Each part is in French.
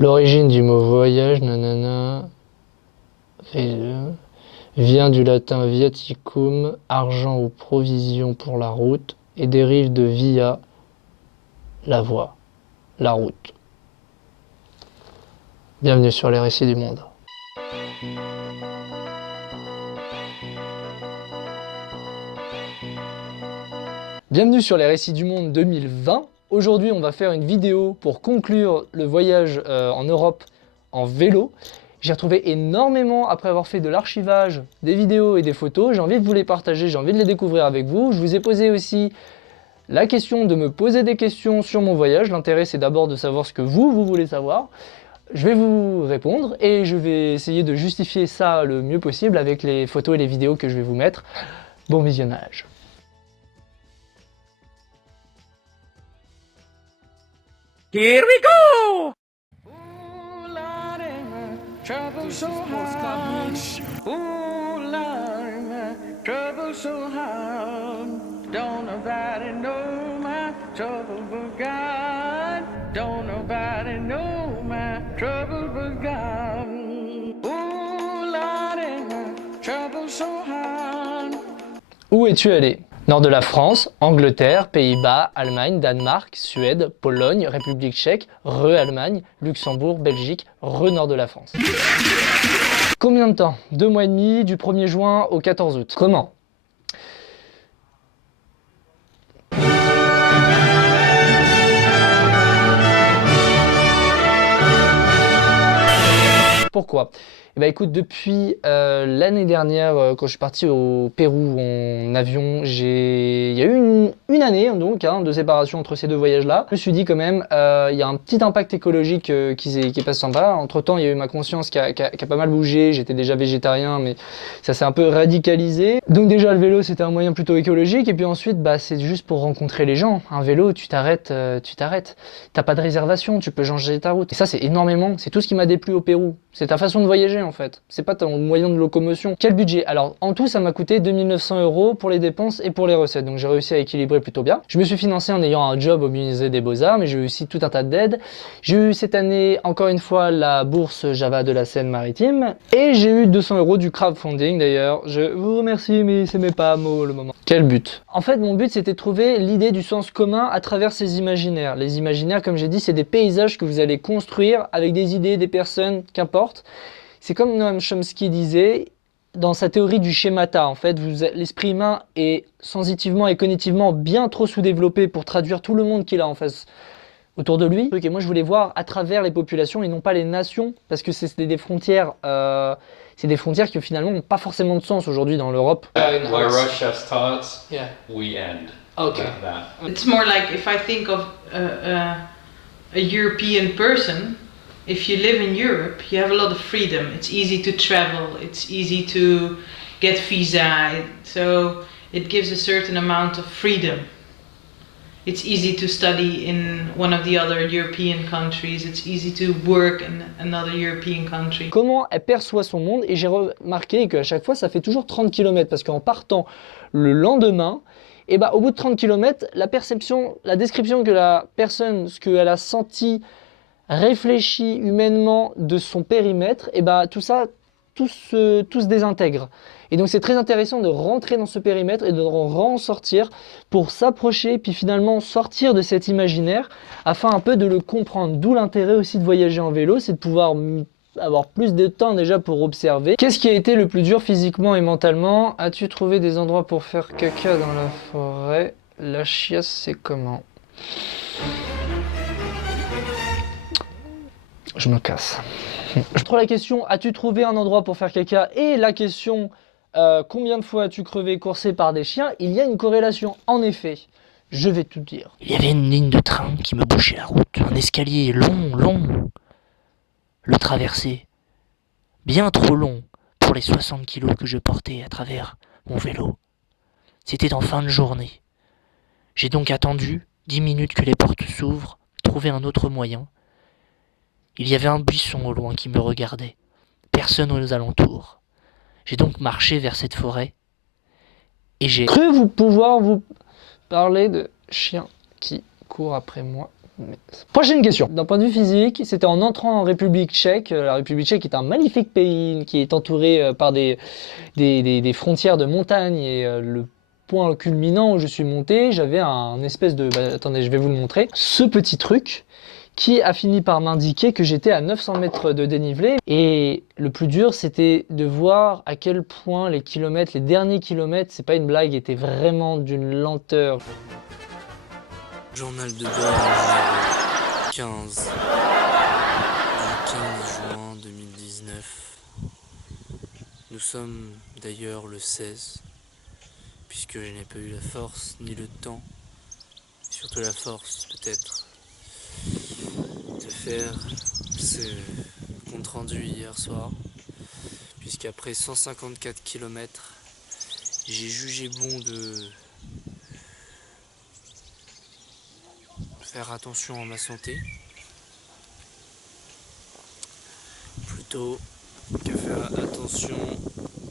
L'origine du mot voyage, nanana, vient du latin viaticum, argent ou provision pour la route, et dérive de via, la voie, la route. Bienvenue sur les récits du monde. Bienvenue sur les récits du monde 2020. Aujourd'hui, on va faire une vidéo pour conclure le voyage en Europe en vélo. J'ai retrouvé énormément, après avoir fait de l'archivage, des vidéos et des photos. J'ai envie de vous les partager, j'ai envie de les découvrir avec vous. Je vous ai posé aussi la question de me poser des questions sur mon voyage. L'intérêt, c'est d'abord de savoir ce que vous voulez savoir. Je vais vous répondre et je vais essayer de justifier ça le mieux possible avec les photos et les vidéos que je vais vous mettre. Bon visionnage. Here we go! Ooh, Lordy, my trouble so hard. Ooh, Lordy, my trouble so hard. Don't nobody know my trouble but God. Don't nobody know my trouble but God. Ooh, Lordy, my trouble so hard. Où es-tu allé? Nord de la France, Angleterre, Pays-Bas, Allemagne, Danemark, Suède, Pologne, République tchèque, Allemagne, Luxembourg, Belgique, nord de la France. Combien de temps? 2 mois et demi, du 1er juin au 14 août. Comment? Pourquoi? Eh ben écoute, depuis l'année dernière, quand je suis parti au Pérou en avion, il y a eu une année donc de séparation entre ces deux voyages-là. Je me suis dit quand même, il y a un petit impact écologique qui est pas sympa. Entre-temps, il y a eu ma conscience qui a pas mal bougé. J'étais déjà végétarien, mais ça s'est un peu radicalisé. Donc déjà, le vélo, c'était un moyen plutôt écologique. Et puis ensuite, bah, c'est juste pour rencontrer les gens. Un vélo, tu t'arrêtes. T'as pas de réservation, tu peux changer ta route. Et ça, c'est énormément. C'est tout ce qui m'a déplu au Pérou. C'est ta façon de voyager en fait. C'est pas ton moyen de locomotion. Quel budget? Alors en tout, ça m'a coûté 2 900 € pour les dépenses et pour les recettes. Donc j'ai réussi à équilibrer plutôt bien. Je me suis financé en ayant un job au musée des Beaux-Arts, mais j'ai eu aussi tout un tas d'aides. J'ai eu cette année, encore une fois, la bourse Java de la Seine-Maritime. Et j'ai eu 200 € du crowdfunding d'ailleurs. Je vous remercie, mais c'est même pas mot le moment. Quel but? En fait, mon but, c'était de trouver l'idée du sens commun à travers ces imaginaires. Les imaginaires, comme j'ai dit, c'est des paysages que vous allez construire avec des idées, des personnes, qu'importe. C'est comme Noam Chomsky disait dans sa théorie du schémata. En fait, l'esprit humain est sensitivement et cognitivement bien trop sous-développé pour traduire tout le monde qu'il a en face autour de lui. Et moi, je voulais voir à travers les populations et non pas les nations, parce que c'est des frontières. C'est des frontières qui finalement n'ont pas forcément de sens aujourd'hui dans l'Europe. Where Russia starts, Yeah. we end. Okay. Like that. It's more like if I think of a European person, if you live in Europe, you have a lot of freedom. It's easy to travel, it's easy to get visa, so it gives a certain amount of freedom. It's easy to study in one of the other European countries, it's easy to work in another European country. Comment elle perçoit son monde, et j'ai remarqué qu'à chaque fois ça fait toujours 30 km parce qu'en partant le lendemain, et bah, au bout de 30 km, la perception, la description que la personne, ce qu'elle a senti, réfléchi humainement de son périmètre, et bah, tout ça, tout se désintègre. Et donc c'est très intéressant de rentrer dans ce périmètre et de en sortir pour s'approcher, puis finalement sortir de cet imaginaire afin un peu de le comprendre. D'où l'intérêt aussi de voyager en vélo, c'est de pouvoir avoir plus de temps déjà pour observer. Qu'est-ce qui a été le plus dur physiquement et mentalement? As-tu trouvé des endroits pour faire caca dans la forêt? La chiasse, c'est comment? Je me casse. Je trouve la question, as-tu trouvé un endroit pour faire caca? Et la question, combien de fois as-tu crevé coursé par des chiens? Il y a une corrélation, en effet. Je vais tout dire. Il y avait une ligne de train qui me bouchait la route, un escalier long. Le traverser, bien trop long pour les 60 kilos que je portais à travers mon vélo. C'était en fin de journée. J'ai donc attendu 10 minutes que les portes s'ouvrent, trouvé un autre moyen. Il y avait un buisson au loin qui me regardait. Personne aux alentours. J'ai donc marché vers cette forêt et j'ai cru pouvoir vous parler de chiens qui courent après moi Prochaine question. D'un point de vue physique, c'était en entrant en République tchèque. La République tchèque est un magnifique pays qui est entouré par des frontières de montagne et le point culminant où je suis monté, j'avais un espèce de... attendez, je vais vous le montrer. Ce petit truc qui a fini par m'indiquer que j'étais à 900 mètres de dénivelé. Et le plus dur, c'était de voir à quel point les kilomètres, les derniers kilomètres, c'est pas une blague, étaient vraiment d'une lenteur. Journal de bord numéro 15 du 15 juin 2019. Nous sommes d'ailleurs le 16, puisque je n'ai pas eu la force ni le temps, surtout la force peut-être, de faire ce compte rendu hier soir, puisqu'après 154 km, j'ai jugé bon de faire attention à ma santé, plutôt qu'à faire attention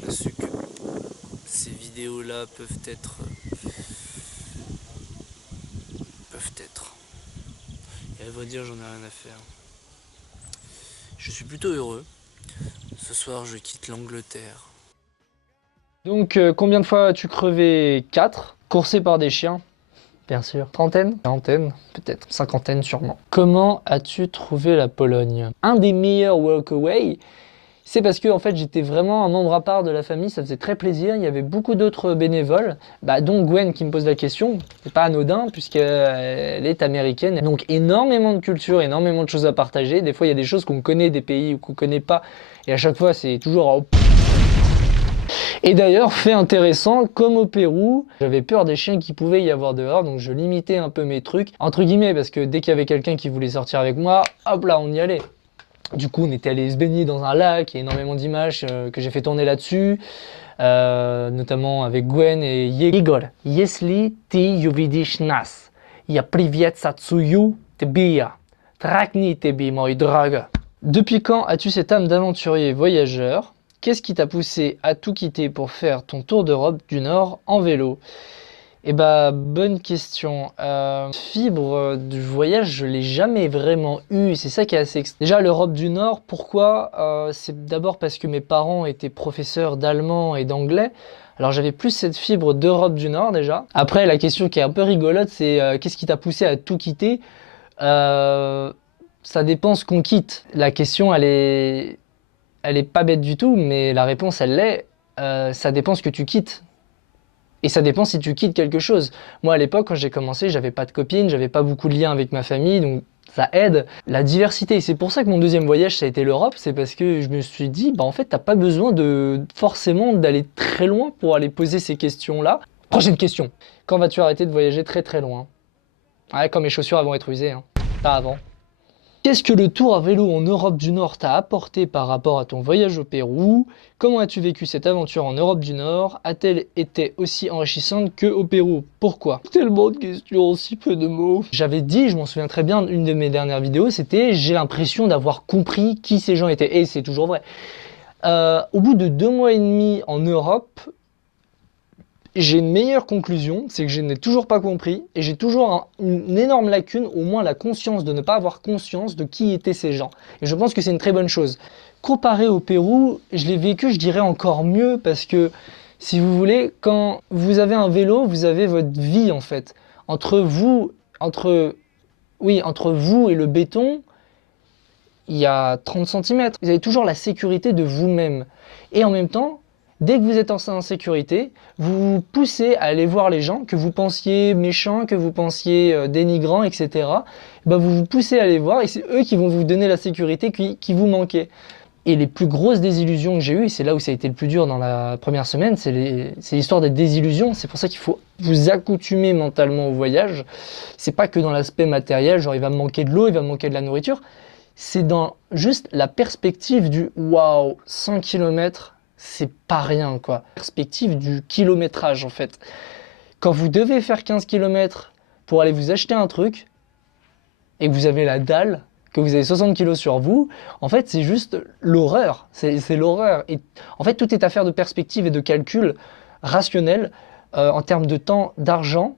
à ce que ces vidéos-là peuvent être. Et à vrai dire, j'en ai rien à faire. Je suis plutôt heureux. Ce soir, je quitte l'Angleterre. Donc, combien de fois as-tu crevé? 4, coursé par des chiens? Bien sûr. Trentaine? Quarantaine? Peut-être. Cinquantaine sûrement. Comment as-tu trouvé la Pologne? Un des meilleurs walkaway, c'est parce que en fait, j'étais vraiment un membre à part de la famille, ça faisait très plaisir. Il y avait beaucoup d'autres bénévoles, dont Gwen qui me pose la question. C'est pas anodin puisqu'elle est américaine. Donc énormément de culture, énormément de choses à partager. Des fois, il y a des choses qu'on connaît des pays ou qu'on connaît pas. Et à chaque fois, c'est toujours... Et d'ailleurs, fait intéressant, comme au Pérou, j'avais peur des chiens qu'il pouvait y avoir dehors, donc je limitais un peu mes trucs, entre guillemets, parce que dès qu'il y avait quelqu'un qui voulait sortir avec moi, hop là, on y allait. Du coup, on était allé se baigner dans un lac, il y a énormément d'images que j'ai fait tourner là-dessus, notamment avec Gwen et Igor. Если ты увидишь нас, я привет сацую тебе, тракни тебе, мой драга. Depuis quand as-tu cette âme d'aventurier voyageur? Qu'est-ce qui t'a poussé à tout quitter pour faire ton tour d'Europe du Nord en vélo? Eh bah, bonne question. Fibre du voyage, je l'ai jamais vraiment eu. C'est ça qui est assez... Déjà, l'Europe du Nord, pourquoi? C'est d'abord parce que mes parents étaient professeurs d'allemand et d'anglais. Alors j'avais plus cette fibre d'Europe du Nord déjà. Après, la question qui est un peu rigolote, c'est qu'est-ce qui t'a poussé à tout quitter? Ça dépend ce qu'on quitte. La question, elle est pas bête du tout, mais la réponse, elle l'est. Ça dépend ce que tu quittes. Et ça dépend si tu quittes quelque chose. Moi, à l'époque, quand j'ai commencé, j'avais pas de copine, j'avais pas beaucoup de liens avec ma famille, donc ça aide. La diversité, c'est pour ça que mon deuxième voyage, ça a été l'Europe, c'est parce que je me suis dit, en fait, t'as pas besoin forcément d'aller très loin pour aller poser ces questions-là. Prochaine question. Quand vas-tu arrêter de voyager très très loin? Ouais, quand mes chaussures vont être usées, hein. Pas avant. Qu'est-ce que le tour à vélo en Europe du Nord t'a apporté par rapport à ton voyage au Pérou? Comment as-tu vécu cette aventure en Europe du Nord? A-t-elle été aussi enrichissante qu'au Pérou? Pourquoi? Tellement de questions, si peu de mots. J'avais dit, je m'en souviens très bien, une de mes dernières vidéos, c'était j'ai l'impression d'avoir compris qui ces gens étaient. Et c'est toujours vrai. Au bout de 2 mois et demi en Europe, j'ai une meilleure conclusion, c'est que je n'ai toujours pas compris et j'ai toujours une énorme lacune, au moins la conscience de ne pas avoir conscience de qui étaient ces gens. Et je pense que c'est une très bonne chose. Comparé au Pérou, je l'ai vécu, je dirais encore mieux parce que, si vous voulez, quand vous avez un vélo, vous avez votre vie en fait. Entre vous et le béton, il y a 30 cm. Vous avez toujours la sécurité de vous-même. Et en même temps, dès que vous êtes en insécurité, vous vous poussez à aller voir les gens que vous pensiez méchants, que vous pensiez dénigrants, etc. Vous vous poussez à aller voir et c'est eux qui vont vous donner la sécurité qui vous manquait. Et les plus grosses désillusions que j'ai eues, et c'est là où ça a été le plus dur dans la première semaine, c'est l'histoire des désillusions. C'est pour ça qu'il faut vous accoutumer mentalement au voyage. C'est pas que dans l'aspect matériel, genre il va me manquer de l'eau, il va me manquer de la nourriture. C'est dans juste la perspective du waouh, 100 km. C'est pas rien quoi. Perspective du kilométrage en fait. Quand vous devez faire 15 km pour aller vous acheter un truc et que vous avez la dalle, que vous avez 60 kg sur vous, en fait c'est juste l'horreur. C'est l'horreur. Et en fait tout est affaire de perspective et de calcul rationnel en termes de temps, d'argent.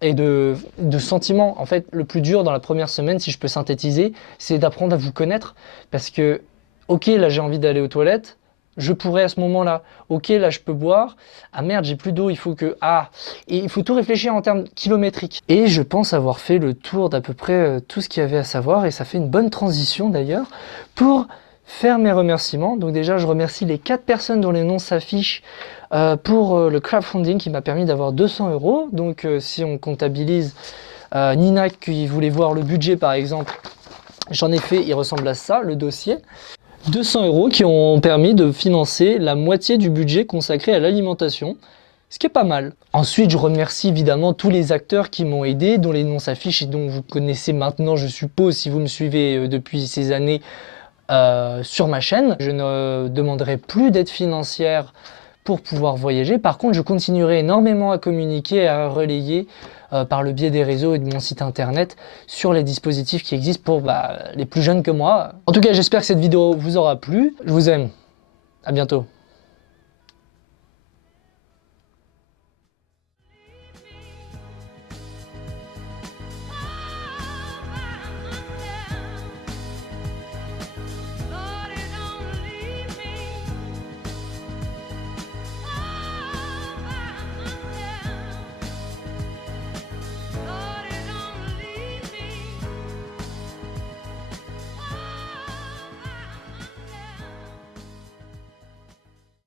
et de sentiments. En fait, le plus dur dans la première semaine, si je peux synthétiser, c'est d'apprendre à vous connaître. Parce que, ok, là j'ai envie d'aller aux toilettes, je pourrais à ce moment-là. Ok, là je peux boire. Ah merde, j'ai plus d'eau, il faut que... Ah, et il faut tout réfléchir en termes kilométriques. Et je pense avoir fait le tour d'à peu près tout ce qu'il y avait à savoir. Et ça fait une bonne transition d'ailleurs pour faire mes remerciements. Donc déjà, je remercie les 4 personnes dont les noms s'affichent pour le crowdfunding qui m'a permis d'avoir 200 €. Donc si on comptabilise Nina qui voulait voir le budget par exemple, j'en ai fait, il ressemble à ça, le dossier. 200 € qui ont permis de financer la moitié du budget consacré à l'alimentation, ce qui est pas mal. Ensuite, je remercie évidemment tous les acteurs qui m'ont aidé, dont les noms s'affichent et dont vous connaissez maintenant, je suppose, si vous me suivez depuis ces années sur ma chaîne. Je ne demanderai plus d'aide financière pour pouvoir voyager. Par contre, je continuerai énormément à communiquer et à relayer par le biais des réseaux et de mon site internet sur les dispositifs qui existent pour les plus jeunes que moi. En tout cas, j'espère que cette vidéo vous aura plu. Je vous aime. À bientôt.